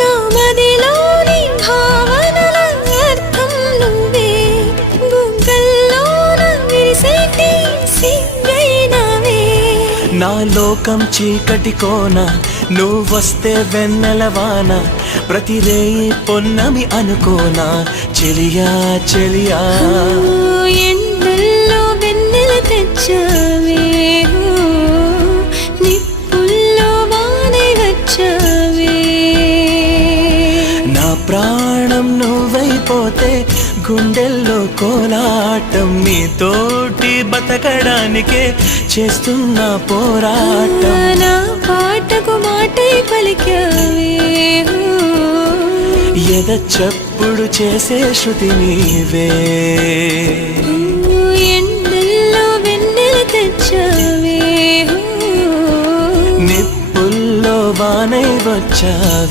నా మదిలోని భావనల అర్థం నువ్వే బుగ్గల్లోన విరిసేటి సిగ్గైనవే నా లోకం చీకటి కోన నువ్వొస్తే వెన్నెలవాన ప్రతి రేయి పొన్నమి అనుకోనా చెలియా చెలియా ఎండల్లో వెన్నెల తెచ్చావే నిప్పుల్లో వానే వచ్చావే నా ప్రాణం నువ్వైపోతే గుండెల్లో కోలాటం నీతోటి బతకడానికే చేస్తున్న పోరాటం నా పాటకు మాటై పలికావే ఎద చప్పుడు చేసే శృతి నీవే ఎండల్లో వెన్నెల తెచ్చావే నిప్పుల్లో వానై వచ్చావే.